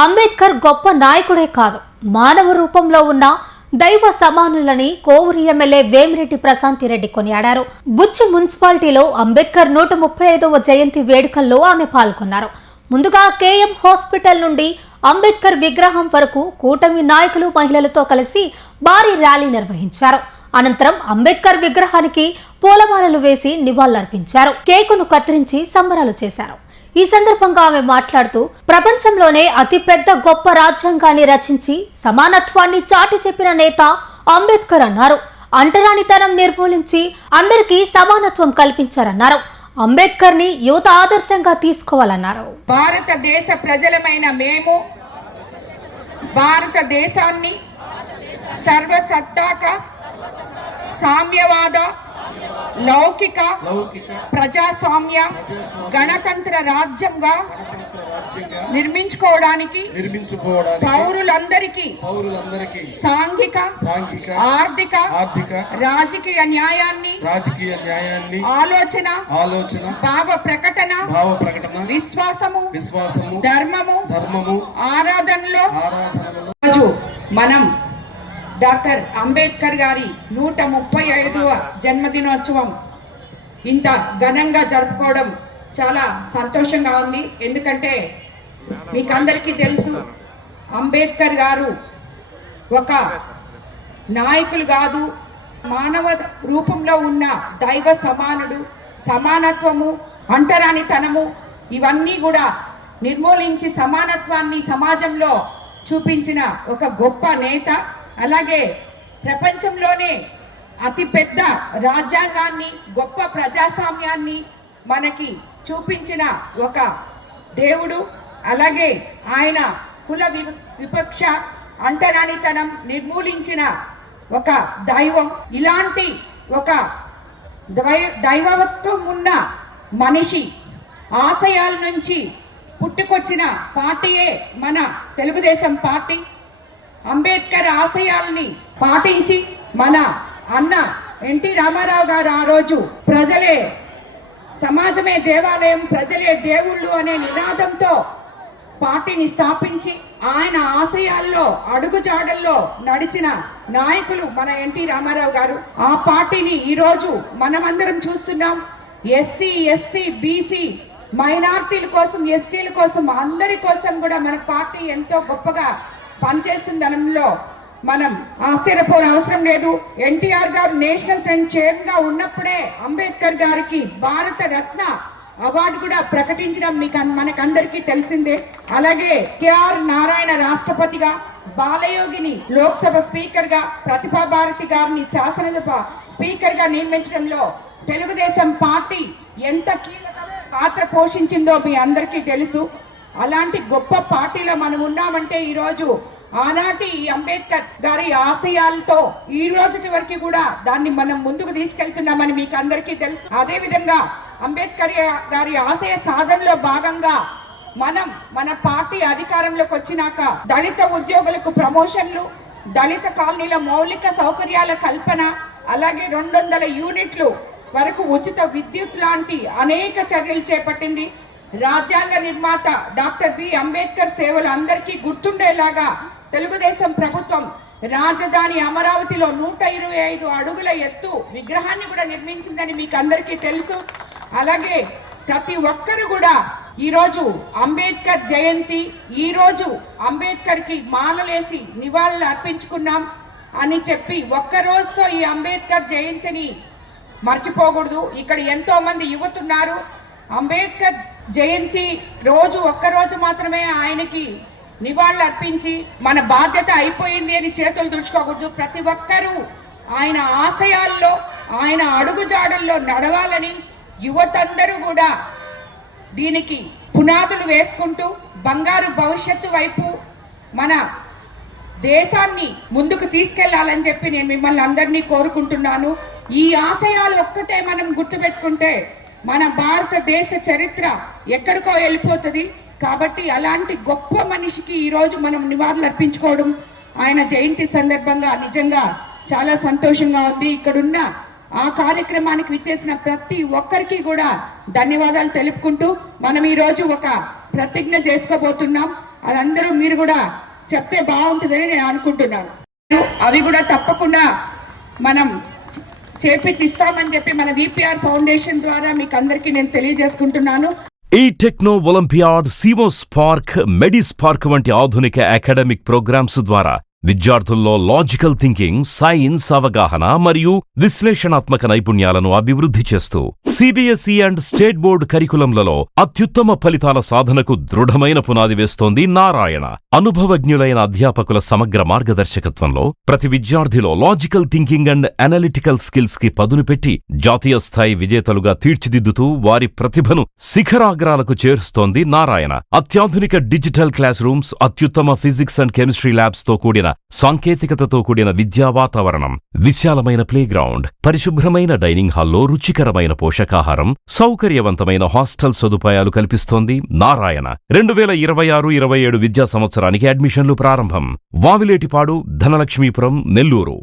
అంబేద్కర్ గొప్ప నాయకుడే కాదు, మానవ రూపంలో ఉన్న దైవ సమానులని కోవూరు ఎమ్మెల్యే వేమిరెడ్డి ప్రశాంతిరెడ్డి కొనియాడారు. బుచ్చి మున్సిపాలిటీలో అంబేద్కర్ 135వ జయంతి వేడుకల్లో ఆమె పాల్గొన్నారు. ముందుగా కేఎం హాస్పిటల్ నుండి అంబేద్కర్ విగ్రహం వరకు కూటమి నాయకులు మహిళలతో కలిసి భారీ ర్యాలీ నిర్వహించారు. అనంతరం అంబేద్కర్ విగ్రహానికి పూలమాలలు వేసి నివాళులర్పించారు. కేకును కత్తిరించి సంబరాలు చేశారు. ఈ సందర్భంగా ఆమె మాట్లాడుతూ ప్రపంచంలోనే అతిపెద్ద గొప్ప రాజ్యాంగాన్ని రచించి సమానత్వాన్ని చాటి చెప్పిన నేత అంబేద్కర్ అన్నారు. అంటరానితనం నిర్మూలించి అందరికీ సమానత్వం కల్పించారన్నారు. అంబేద్కర్ ని యువత ఆదర్శంగా తీసుకోవాలన్నారు. భారతదేశ ప్రజలమైన మేము భారతదేశాన్ని సర్వసత్తాక సామ్యవాద లౌకిక ప్రజాస్వామ్య గణతంత్ర రాజ్యంగా నిర్మించుకోవడానికి పౌరులందరికీ సాంఘిక ఆర్థిక రాజకీయ న్యాయాన్ని ఆలోచన భావ ప్రకటన విశ్వాసము ధర్మము ఆరాధనలో మనం డాక్టర్ అంబేద్కర్ గారి 135వ జన్మదినోత్సవం ఇంత ఘనంగా జరుపుకోవడం చాలా సంతోషంగా ఉంది. ఎందుకంటే మీకు అందరికీ తెలుసు, అంబేద్కర్ గారు ఒక నాయకులు కాదు, మానవ రూపంలో ఉన్న దైవ సమానుడు. సమానత్వము, అంటరానితనము ఇవన్నీ కూడా నిర్మూలించి సమానత్వాన్ని సమాజంలో చూపించిన ఒక గొప్ప నేత. అలాగే ప్రపంచంలోనే అతిపెద్ద రాజ్యాంగాన్ని, గొప్ప ప్రజాస్వామ్యాన్ని మనకి చూపించిన ఒక దేవుడు. అలాగే ఆయన కుల విపక్ష అంటరానితనం నిర్మూలించిన ఒక దైవం. ఇలాంటి ఒక దైవత్వం ఉన్న మనిషి ఆశయాల నుంచి పుట్టుకొచ్చిన పార్టీయే మన తెలుగుదేశం పార్టీ. అంబేద్కర్ ఆశయాల్ని పాటించి మన అన్న ఎన్టీ రామారావు గారు ఆ రోజు ప్రజలే సమాజమే దేవాలయం, ప్రజలే దేవుళ్ళు అనే నినాదంతో పార్టీని స్థాపించి ఆయన ఆశయాల్లో అడుగుజాడల్లో నడిచిన నాయకులు మన ఎన్టీ రామారావు గారు. ఆ పార్టీని ఈరోజు మనమందరం చూస్తున్నాం. ఎస్సీ, ఎస్సీ, బీసీ, మైనార్టీల కోసం, ఎస్టీల కోసం, అందరి కోసం కూడా మన పార్టీ ఎంతో గొప్పగా పనిచేస్తుందనంలో మనం ఆశ్చర్యపోని అవసరం లేదు. ఎన్టీఆర్ గారు నేషనల్ ఫ్రంట్ చైర్ గా ఉన్నప్పుడే అంబేద్కర్ గారికి భారత రత్న అవార్డు కూడా ప్రకటించడం మనకందరికీ తెలిసిందే. అలాగే కేఆర్ నారాయణ రాష్ట్రపతిగా, బాలయోగిని లోక్సభ స్పీకర్ గా, ప్రతిభా భారతి గారిని శాసనసభ స్పీకర్ గా నియమించడంలో తెలుగుదేశం పార్టీ ఎంత కీలక పాత్ర పోషించిందో మీ అందరికీ తెలుసు. అలాంటి గొప్ప పార్టీలో మనం ఉన్నామంటే ఈరోజు ఆనాటి అంబేద్కర్ గారి ఆశయాలతో ఈ రోజుకి వరకు కూడా దాన్ని మనం ముందుకు తీసుకెళ్తున్నామని మీకు అందరికీ తెలుసు. అదే విధంగా అంబేద్కర్ గారి ఆశయ సాధనలో భాగంగా మన పార్టీ అధికారంలోకి వచ్చినాక దళిత ఉద్యోగులకు ప్రమోషన్లు, దళిత కాలనీల మౌలిక సౌకర్యాల కల్పన, అలాగే 200 యూనిట్లు వరకు ఉచిత విద్యుత్ లాంటి అనేక చర్యలు చేపట్టింది. రాజ్యాంగ నిర్మాత డాక్టర్ బి అంబేద్కర్ సేవలు అందరికీ గుర్తుండేలాగా తెలుగుదేశం ప్రభుత్వం రాజధాని అమరావతిలో 125 అడుగుల ఎత్తు విగ్రహాన్ని కూడా నిర్మించిందని మీకు అందరికీ తెలుసు. అలాగే ప్రతి ఒక్కరు కూడా ఈరోజు అంబేద్కర్ జయంతి, ఈరోజు అంబేద్కర్ కి మాలలేసి నివాళులు అర్పించుకున్నాం అని చెప్పి ఒక్క రోజుతో ఈ అంబేద్కర్ జయంతిని మర్చిపోకూడదు. ఇక్కడ ఎంతో మంది యువతున్నారు. అంబేద్కర్ జయంతి రోజు ఒక్కరోజు మాత్రమే ఆయనకి నివాళులు అర్పించి మన బాధ్యత అయిపోయింది అని చేతులు దుడుచుకోకూడదు. ప్రతి ఒక్కరూ ఆయన ఆశయాల్లో, ఆయన అడుగుజాడల్లో నడవాలని యువతందరూ కూడా దీనికి పునాదులు వేసుకుంటూ బంగారు భవిష్యత్తు వైపు మన దేశాన్ని ముందుకు తీసుకెళ్లాలని చెప్పి నేను మిమ్మల్ని అందరినీ కోరుకుంటున్నాను. ఈ ఆశయాలు ఒక్కటే మనం గుర్తుపెట్టుకుంటే మన భారతదేశ చరిత్ర ఎక్కడికో వెళ్ళిపోతుంది. కాబట్టి అలాంటి గొప్ప మనిషికి ఈరోజు మనం నివాళులు అర్పించుకోవడం ఆయన జయంతి సందర్భంగా నిజంగా చాలా సంతోషంగా ఉంది. ఇక్కడున్న ఆ కార్యక్రమానికి విచ్చేసిన ప్రతి ఒక్కరికి కూడా ధన్యవాదాలు తెలుపుకుంటూ మనం ఈ రోజు ఒక ప్రతిజ్ఞ చేసుకోబోతున్నాం. అదందరూ మీరు కూడా చెప్తే బాగుంటుందని నేను అనుకుంటున్నాను. అవి కూడా తప్పకుండా మనం చేపించిస్తామని చెప్పి మన విపిఆర్ ఫౌండేషన్ ద్వారా మీకు అందరికీ నేను తెలియజేసుకుంటున్నాను. ఈ టెక్నో ఒలింపియాడ్, సివోస్పార్క్, మెడిస్పార్క్ వంటి ఆధునిక అకాడమిక్ ప్రోగ్రామ్స్ ద్వారా విద్యార్థుల్లో లాజికల్ థింకింగ్, సైన్స్ అవగాహన మరియు విశ్లేషణాత్మక నైపుణ్యాలను అభివృద్ధి చేస్తూ సిబిఎస్ఈ అండ్ స్టేట్ బోర్డు కరికులంలలో అత్యుత్తమ ఫలితాల సాధనకు దృఢమైన పునాది వేస్తోంది నారాయణ. అనుభవజ్ఞులైన అధ్యాపకుల సమగ్ర మార్గదర్శకత్వంలో ప్రతి విద్యార్థిలో logical thinking and analytical skills కి పదును పెట్టి జాతీయ స్థాయి విజేతలుగా తీర్చిదిద్దుతూ వారి ప్రతిభను శిఖరాగ్రాలకు చేరుస్తోంది నారాయణ. అత్యాధునిక డిజిటల్ క్లాస్ రూమ్స్, అత్యుత్తమ ఫిజిక్స్ అండ్ కెమిస్ట్రీ ల్యాబ్స్ తో కూడిన సాంకేతికతతో కూడిన విద్యా వాతావరణం, విశాలమైన ప్లేగ్రౌండ్, పరిశుభ్రమైన డైనింగ్ హాల్లో రుచికరమైన పోషకాహారం, సౌకర్యవంతమైన హాస్టల్ సదుపాయాలు కల్పిస్తోంది నారాయణ. 2026-27 విద్యా సంవత్సరానికి అడ్మిషన్లు ప్రారంభం. వావిలేటిపాడు, ధనలక్ష్మీపురం, నెల్లూరు.